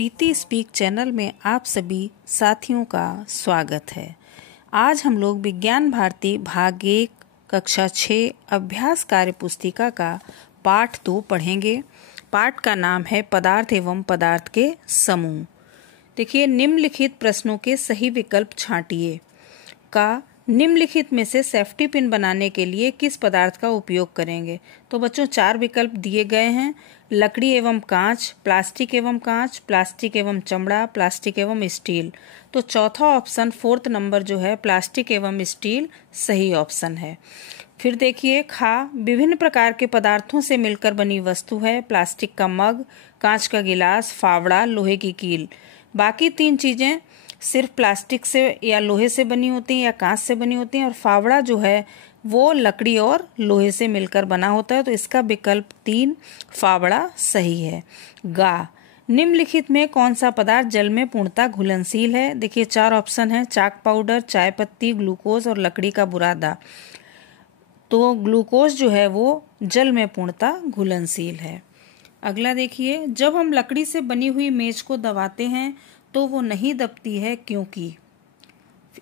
प्रीति speak channel में आप सभी साथियों का स्वागत है। आज हम लोग विज्ञान भारती भाग 1 कक्षा 6 अभ्यास कार्य पुस्तिका का पाठ 2 पढ़ेंगे। पाठ का नाम है पदार्थ एवं पदार्थ के समूह। देखिए, निम्नलिखित प्रश्नों के सही विकल्प छांटिए। का निम्नलिखित में से सेफ्टी पिन बनाने के लिए किस पदार्थ का उपयोग करेंगे? तो बच्चों 4 विकल्प दिए गए हैं। लकड़ी एवं कांच, प्लास्टिक एवं कांच, प्लास्टिक एवं चमड़ा, प्लास्टिक एवं स्टील। तो चौथा ऑप्शन 4th नंबर जो है प्लास्टिक एवं स्टील सही ऑप्शन है। फिर देखिए, विभिन्न प्रकार के पदार्थों से मिलकर बनी वस्तु है। प्लास्टिक का मग, कांच का गिलास, फावड़ा, लोहे की कील। बाकी 3 चीजें सिर्फ प्लास्टिक से या लोहे से बनी होती हैं या कांच से बनी होती हैं, और फावड़ा जो है वो लकड़ी और लोहे से मिलकर बना होता है। तो इसका विकल्प 3 फावड़ा सही है। निम्नलिखित में कौन सा पदार्थ जल में पूर्णतः घुलनशील है? देखिए 4 ऑप्शन है, चाक पाउडर, चाय पत्ती, ग्लूकोज और लकड़ी का बुरादा। तो ग्लूकोज जो है वो जल में पूर्णतः घुलनशील है। अगला देखिए, जब हम लकड़ी से बनी हुई मेज को दबाते हैं तो वो नहीं दबती है, क्योंकि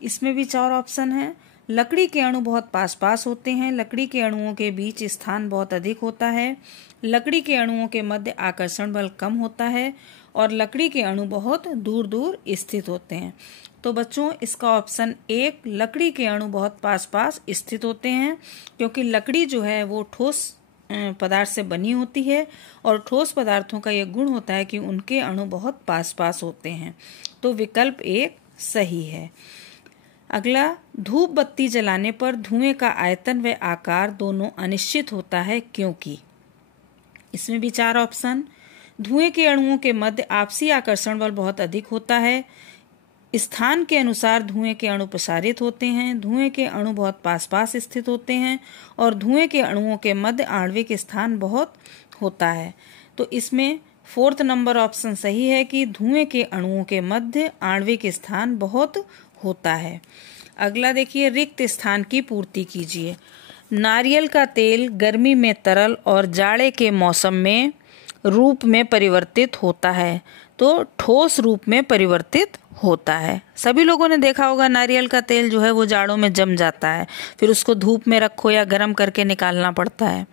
इसमें भी 4 ऑप्शन हैं। लकड़ी के अणु बहुत पास पास होते हैं, लकड़ी के अणुओं के बीच स्थान बहुत अधिक होता है, लकड़ी के अणुओं के मध्य आकर्षण बल कम होता है, और लकड़ी के अणु बहुत दूर दूर स्थित होते हैं। तो बच्चों इसका ऑप्शन 1 लकड़ी के अणु बहुत पास पास स्थित होते हैं, क्योंकि लकड़ी जो है वो ठोस पदार्थ से बनी होती है, और ठोस पदार्थों का यह गुण होता है कि उनके अणु बहुत पास पास होते हैं। तो विकल्प 1 सही है। अगला, धूप बत्ती जलाने पर धुएं का आयतन व आकार दोनों अनिश्चित होता है, क्योंकि इसमें भी 4 ऑप्शन। धुएं के अणुओं के मध्य आपसी आकर्षण बल बहुत अधिक होता है, स्थान के अनुसार धुएं के अणु प्रसारित होते हैं, धुएं के अणु बहुत पास पास स्थित होते हैं, और धुएं के अणुओं के मध्य आणविक स्थान बहुत होता है। तो इसमें 4th नंबर ऑप्शन सही है कि धुएं के अणुओं के मध्य आणविक स्थान बहुत होता है। अगला देखिए, रिक्त स्थान की पूर्ति कीजिए। नारियल का तेल गर्मी में तरल और जाड़े के मौसम में रूप में परिवर्तित होता है, तो ठोस रूप में परिवर्तित होता है। सभी लोगों ने देखा होगा, नारियल का तेल जो है वो जाड़ों में जम जाता है, फिर उसको धूप में रखो या गर्म करके निकालना पड़ता है।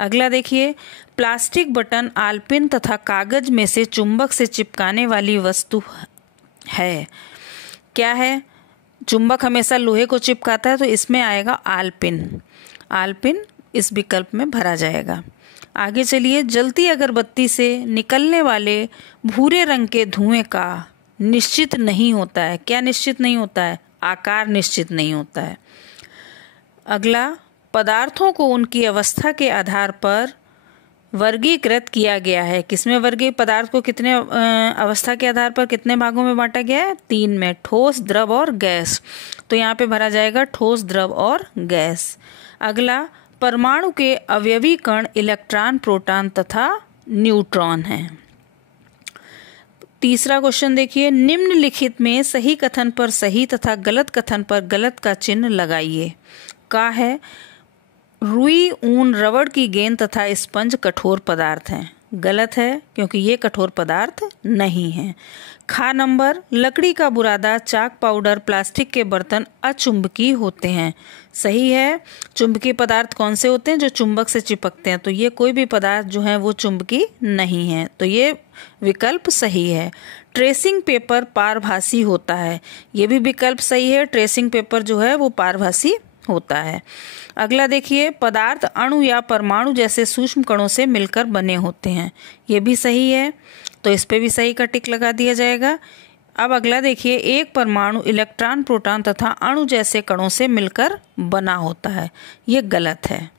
अगला देखिए, प्लास्टिक बटन आलपिन तथा कागज में से चुंबक से चिपकाने वाली वस्तु है। क्या है? चुंबक हमेशा लोहे को चिपकाता है, तो इसमें आएगा आलपिन। आलपिन इस विकल्प में भरा जाएगा। आगे चलिए, जलती अगरबत्ती से निकलने वाले भूरे रंग के धुएं का निश्चित नहीं होता है। क्या निश्चित नहीं होता है? आकार निश्चित नहीं होता है। अगला, पदार्थों को उनकी अवस्था के आधार पर वर्गीकृत किया गया है। किसमें वर्गीकृत? पदार्थ को कितने अवस्था के आधार पर कितने भागों में बांटा गया है? 3 में, ठोस, द्रव और गैस। तो यहाँ पे भरा जाएगा ठोस, द्रव और गैस। अगला, परमाणु के अवयवी कण इलेक्ट्रॉन, प्रोटॉन तथा न्यूट्रॉन हैं। तीसरा क्वेश्चन देखिए, निम्नलिखित में सही कथन पर सही तथा गलत कथन पर गलत का चिन्ह लगाइए। का है? रुई, ऊन, रबड़ की गेंद तथा स्पंज कठोर पदार्थ हैं। गलत है, क्योंकि ये कठोर पदार्थ नहीं है। नंबर, लकड़ी का बुरादा, चाक पाउडर, प्लास्टिक के बर्तन अचुंबकीय होते हैं। सही है। चुंबकीय पदार्थ कौन से होते हैं? जो चुंबक से चिपकते हैं। तो ये कोई भी पदार्थ जो है वो चुंबकीय नहीं है, तो ये विकल्प सही है। ट्रेसिंग पेपर पारभासी होता है। ये भी विकल्प सही है। ट्रेसिंग पेपर जो है वो पारभासी होता है। अगला देखिए, पदार्थ अणु या परमाणु जैसे सूक्ष्म कणों से मिलकर बने होते हैं। ये भी सही है, तो इस पे भी सही का टिक लगा दिया जाएगा। अब अगला देखिए, एक परमाणु इलेक्ट्रॉन, प्रोटॉन तथा अणु जैसे कणों से मिलकर बना होता है। ये गलत है।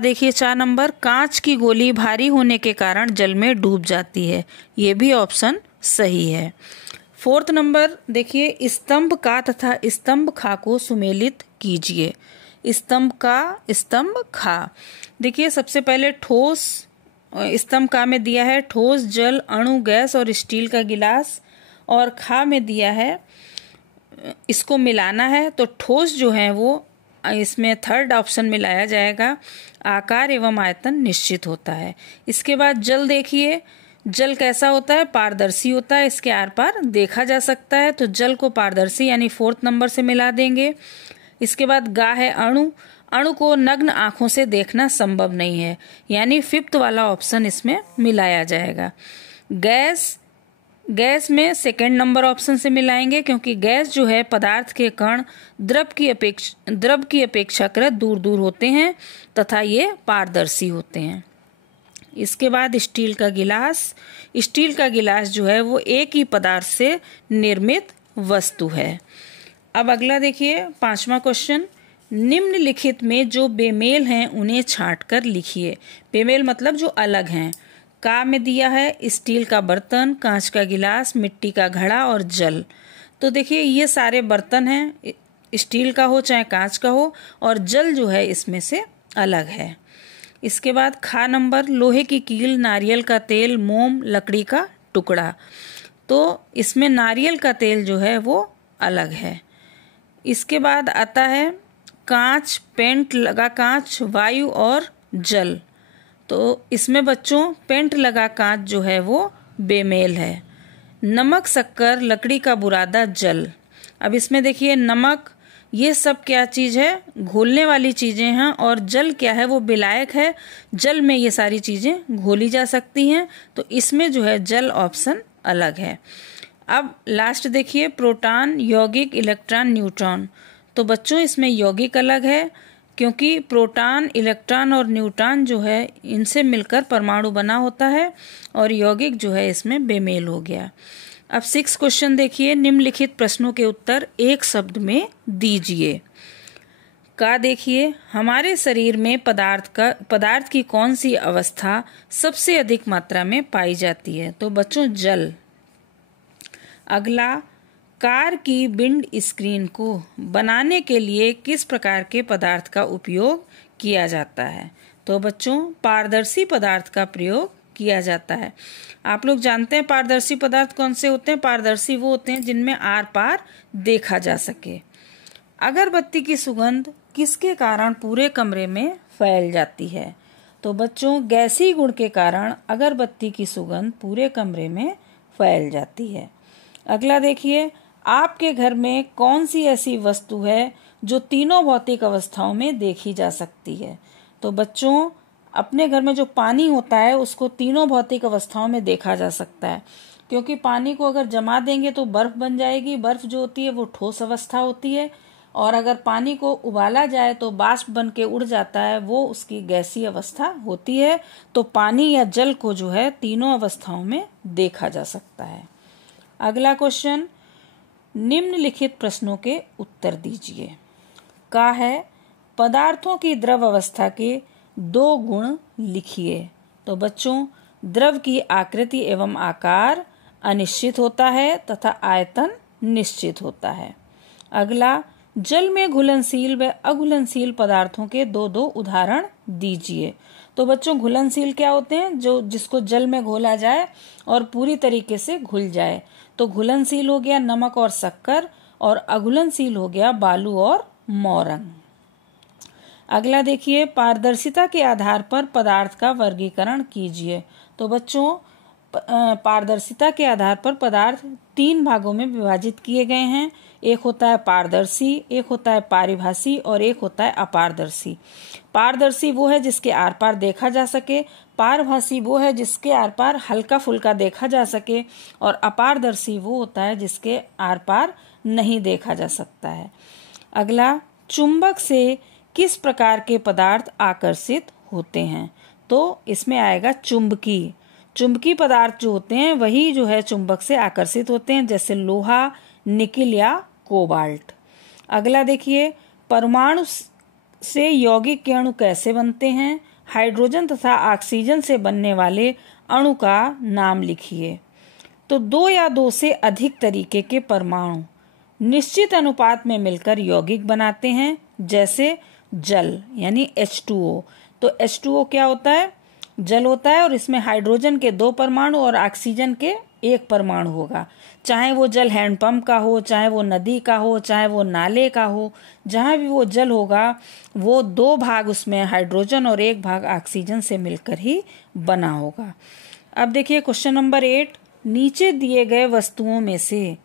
देखिए 4 नंबर, कांच की गोली भारी होने के कारण जल में डूब जाती है। ये भी ऑप्शन सही है। 4th नंबर देखिए, स्तंभ का तथा स्तंभ खा को सुमेलित कीजिए। स्तंभ का, स्तंभ खा। देखिए, सबसे पहले ठोस, स्तंभ का में दिया है ठोस, जल, अणु, गैस और स्टील का गिलास, और खा में दिया है इसको मिलाना है। तो ठोस जो है वो इसमें 3rd ऑप्शन में लाया जाएगा। आकार एवं आयतन निश्चित होता है। इसके बाद जल देखिए, जल कैसा होता है? पारदर्शी होता है, इसके आर पार देखा जा सकता है, तो जल को पारदर्शी यानी 4th नंबर से मिला देंगे। इसके बाद गा है अणु। अणु को नग्न आंखों से देखना संभव नहीं है, यानी 5th वाला ऑप्शन इसमें मिलाया जाएगा। गैस, गैस में 2nd नंबर ऑप्शन से मिलाएंगे, क्योंकि गैस जो है पदार्थ के कण द्रव की अपेक्षाकृत दूर दूर होते हैं तथा ये पारदर्शी होते हैं। इसके बाद स्टील का गिलास। स्टील का गिलास जो है वो एक ही पदार्थ से निर्मित वस्तु है। अब अगला देखिए 5वां क्वेश्चन। निम्नलिखित में जो बेमेल हैं उन्हें छांटकर लिखिए। बेमेल मतलब जो अलग हैं। का में दिया है स्टील का बर्तन, कांच का गिलास, मिट्टी का घड़ा और जल। तो देखिए ये सारे बर्तन हैं, स्टील का हो चाहे कांच का हो, और जल जो है इसमें से अलग है। इसके बाद खा नंबर, लोहे की कील, नारियल का तेल, मोम, लकड़ी का टुकड़ा। तो इसमें नारियल का तेल जो है वो अलग है। इसके बाद आता है कांच, पेंट लगा कांच, वायु और जल। तो इसमें बच्चों पेंट लगा कांच जो है वो बेमेल है। नमक, शक्कर, लकड़ी का बुरादा, जल। अब इसमें देखिए नमक, ये सब क्या चीज़ है? घोलने वाली चीज़ें हैं, और जल क्या है? वो विलायक है। जल में ये सारी चीज़ें घोली जा सकती हैं, तो इसमें जो है जल ऑप्शन अलग है। अब लास्ट देखिए प्रोटॉन, यौगिक, इलेक्ट्रॉन, न्यूट्रॉन। तो बच्चों इसमें यौगिक अलग है, क्योंकि प्रोटॉन, इलेक्ट्रॉन और न्यूट्रॉन जो है इनसे मिलकर परमाणु बना होता है, और यौगिक जो है इसमें बेमेल हो गया। अब 6 क्वेश्चन देखिए। निम्नलिखित प्रश्नों के उत्तर एक शब्द में दीजिए। का देखिए, हमारे शरीर में पदार्थ की कौन सी अवस्था सबसे अधिक मात्रा में पाई जाती है? तो बच्चों जल। अगला, कार की विंड स्क्रीन को बनाने के लिए किस प्रकार के पदार्थ का उपयोग किया जाता है? तो बच्चों पारदर्शी पदार्थ का प्रयोग किया जाता है। आप लोग जानते हैं पारदर्शी पदार्थ कौन से होते हैं? पारदर्शी वो होते हैं जिनमें आर पार देखा जा सके। अगरबत्ती की सुगंध किसके कारण पूरे कमरे में फैल जाती है? तो बच्चों गैसीय गुण के कारण अगरबत्ती की सुगंध पूरे कमरे में फैल जाती है। अगला देखिए, आपके घर में कौन सी ऐसी वस्तु है जो तीनों भौतिक अवस्थाओं में देखी जा सकती है? तो बच्चों अपने घर में जो पानी होता है उसको तीनों भौतिक अवस्थाओं में देखा जा सकता है, क्योंकि पानी को अगर जमा देंगे तो बर्फ बन जाएगी। बर्फ जो होती है वो ठोस अवस्था होती है, और अगर पानी को उबाला जाए तो बाष्प बन के उड़ जाता है, वो उसकी गैसीय अवस्था होती है। तो पानी या जल को जो है तीनों अवस्थाओं में देखा जा सकता है। अगला क्वेश्चन, निम्नलिखित प्रश्नों के उत्तर दीजिए। का है पदार्थों की द्रव अवस्था के 2 गुण लिखिए। तो बच्चों द्रव की आकृति एवं आकार अनिश्चित होता है तथा आयतन निश्चित होता है। अगला, जल में घुलनशील व अघुलनशील पदार्थों के 2 उदाहरण दीजिए। तो बच्चों घुलनशील क्या होते हैं? जिसको जल में घोला जाए और पूरी तरीके से घुल जाए। तो घुलनशील हो गया नमक और शक्कर, और अघुलनशील हो गया बालू और मोरंग। अगला देखिए, पारदर्शिता के आधार पर पदार्थ का वर्गीकरण कीजिए। तो बच्चों पारदर्शिता के आधार पर पदार्थ 3 भागों में विभाजित किए गए हैं। एक होता है पारदर्शी, एक होता है पारिभाषी, और एक होता है अपारदर्शी। पारदर्शी वो है जिसके आर पार देखा जा सके, पारभाषी वो है जिसके आर पार हल्का फुल्का देखा जा सके, और अपारदर्शी वो होता है जिसके आर पार नहीं देखा जा सकता है। अगला, चुंबक से किस प्रकार के पदार्थ आकर्षित होते हैं? तो इसमें आएगा चुंबकीय पदार्थ जो होते हैं वही जो है चुंबक से आकर्षित होते हैं, जैसे लोहा, निकिल या कोबाल्ट। अगला देखिए, परमाणु से यौगिक के अणु कैसे बनते हैं? हाइड्रोजन तथा ऑक्सीजन से बनने वाले अणु का नाम लिखिए। तो 2 या 2 से अधिक तरीके के परमाणु निश्चित अनुपात में मिलकर यौगिक बनाते हैं, जैसे जल यानी H2O। तो H2O क्या होता है? जल होता है, और इसमें हाइड्रोजन के 2 परमाणु और ऑक्सीजन के 1 परमाणु होगा। चाहे वो जल हैंडपंप का हो, चाहे वो नदी का हो, चाहे वो नाले का हो, जहाँ भी वो जल होगा वो 2 भाग उसमें हाइड्रोजन और 1 भाग ऑक्सीजन से मिलकर ही बना होगा। अब देखिए क्वेश्चन नंबर 8, नीचे दिए गए वस्तुओं में से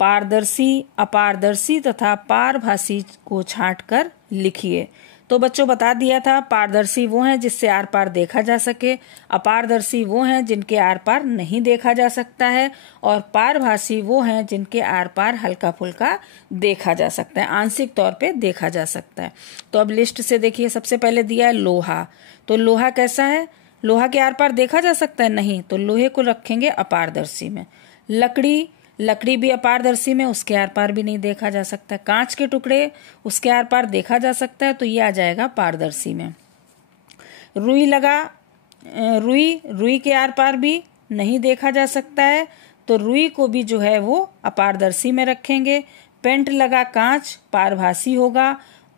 पारदर्शी, अपारदर्शी तथा पारभासी को छांटकर लिखिए। तो बच्चों बता दिया था, पारदर्शी वो हैं जिससे आर पार देखा जा सके, अपारदर्शी वो हैं जिनके आर पार नहीं देखा जा सकता है, और पारभासी वो हैं जिनके आर पार हल्का फुल्का देखा जा सकता है, आंशिक तौर पे देखा जा सकता है। तो अब लिस्ट से देखिए, सबसे पहले दिया है लोहा। तो लोहा कैसा है? लोहा के आर पार देखा जा सकता है? नहीं, तो लोहे को रखेंगे अपारदर्शी में। लकड़ी, लकड़ी भी अपारदर्शी में, उसके आर पार भी नहीं देखा जा सकता है। कांच के टुकड़े, उसके आर पार देखा जा सकता है, तो ये आ जाएगा पारदर्शी में। रुई लगा, रुई के आर पार भी नहीं देखा जा सकता है, तो रुई को भी जो है वो अपारदर्शी में रखेंगे। पेंट लगा कांच, पारभासी होगा।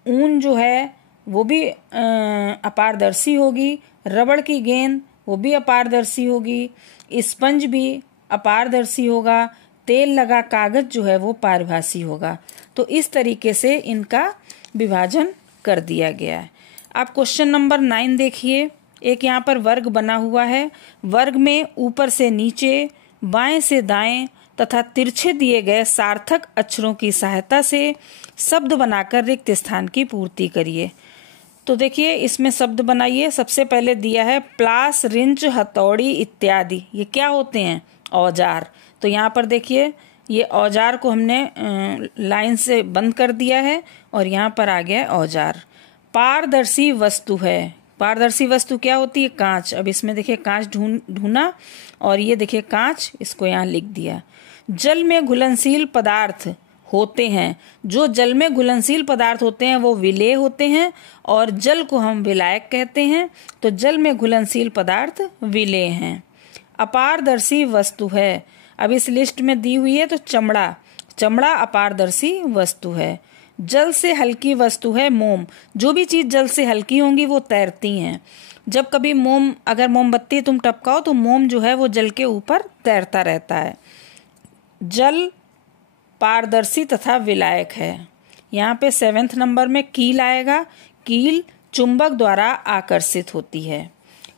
ऊन जो है वो भी अपारदर्शी होगी। रबड़ की गेंद वो भी अपारदर्शी होगी। स्पंज भी अपारदर्शी होगा। तेल लगा कागज जो है वो पारभासी होगा। तो इस तरीके से इनका विभाजन कर दिया गया है। आप क्वेश्चन नंबर 9 देखिए। एक यहाँ पर वर्ग बना हुआ है। वर्ग में ऊपर से नीचे, बाएं से दाएं तथा तिरछे दिए गए सार्थक अक्षरों की सहायता से शब्द बनाकर रिक्त स्थान की पूर्ति करिए। तो देखिए इसमें शब्द बनाइए। सबसे पहले दिया है प्लास, रिंच, हथौड़ी इत्यादि। ये क्या होते हैं? औजार। तो यहाँ पर देखिए ये औजार को हमने लाइन से बंद कर दिया है और यहाँ पर आ गया है औजार। पारदर्शी वस्तु है। पारदर्शी वस्तु क्या होती है? कांच। अब इसमें देखिए कांच ढूंढना और ये देखिए कांच, इसको यहाँ लिख दिया। जल में घुलनशील पदार्थ होते हैं। जो जल में घुलनशील पदार्थ होते हैं वो विलेय होते हैं और जल को हम विलायक कहते हैं। तो जल में घुलनशील पदार्थ विलेय हैं। अपारदर्शी वस्तु है। अब इस लिस्ट में दी हुई है तो चमड़ा, चमड़ा अपारदर्शी वस्तु है। जल से हल्की वस्तु है मोम। जो भी चीज जल से हल्की होंगी वो तैरती हैं। जब कभी मोम, अगर मोमबत्ती तुम टपकाओ तो मोम जो है वो जल के ऊपर तैरता रहता है। जल पारदर्शी तथा विलायक है। यहाँ पे 7वें नंबर में कील आएगा। कील चुंबक द्वारा आकर्षित होती है।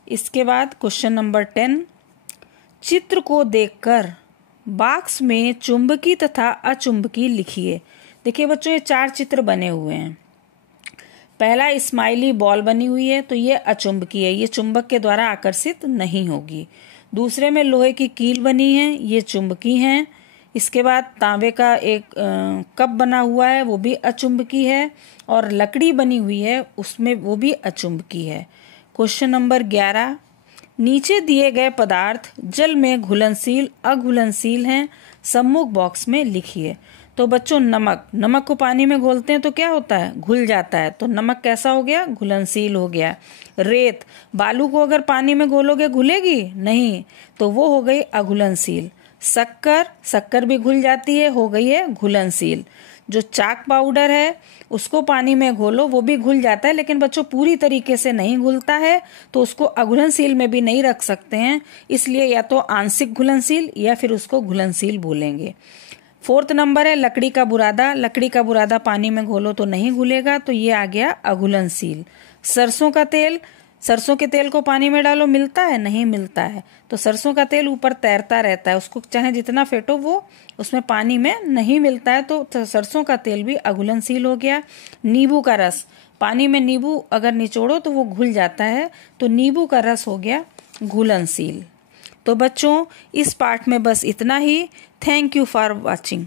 इसके बाद क्वेश्चन नंबर 10, चित्र को देखकर बॉक्स में चुंबकी तथा अचुंबकी लिखिए। देखिए बच्चों ये 4 चित्र बने हुए हैं। पहला स्माइली बॉल बनी हुई है, तो ये अचुंबकी है, ये चुंबक के द्वारा आकर्षित नहीं होगी। दूसरे में लोहे की कील बनी है, ये चुंबकी है। इसके बाद तांबे का एक कप बना हुआ है, वो भी अचुंबकी है। और लकड़ी बनी हुई है, उसमें वो भी अचुंबकी है। क्वेश्चन नंबर 11, नीचे दिए गए पदार्थ जल में घुलनशील, अघुलनशील हैं। सम्मुख बॉक्स में लिखिए। तो बच्चों नमक, नमक को पानी में घोलते हैं तो क्या होता है? घुल जाता है। तो नमक कैसा हो गया? घुलनशील हो गया। रेत, बालू को अगर पानी में घोलोगे घुलेगी नहीं, तो वो हो गई अघुलनशील। शक्कर, शक्कर भी घुल जाती है, हो गई है घुलनशील। जो चाक पाउडर है उसको पानी में घोलो, वो भी घुल जाता है, लेकिन बच्चों पूरी तरीके से नहीं घुलता है, तो उसको अघुलनशील में भी नहीं रख सकते हैं। इसलिए या तो आंशिक घुलनशील या फिर उसको घुलनशील बोलेंगे। 4th नंबर है लकड़ी का बुरादा। लकड़ी का बुरादा पानी में घोलो तो नहीं घुलेगा, तो ये आ गया अघुलनशील। सरसों का तेल, सरसों के तेल को पानी में डालो, मिलता है? नहीं मिलता है। तो सरसों का तेल ऊपर तैरता रहता है, उसको चाहे जितना फेंटो वो उसमें पानी में नहीं मिलता है, तो सरसों का तेल भी अघुलनशील हो गया। नींबू का रस, पानी में नींबू अगर निचोड़ो तो वो घुल जाता है, तो नींबू का रस हो गया घुलनशील। तो बच्चों इस पार्ट में बस इतना ही। Thank you for watching.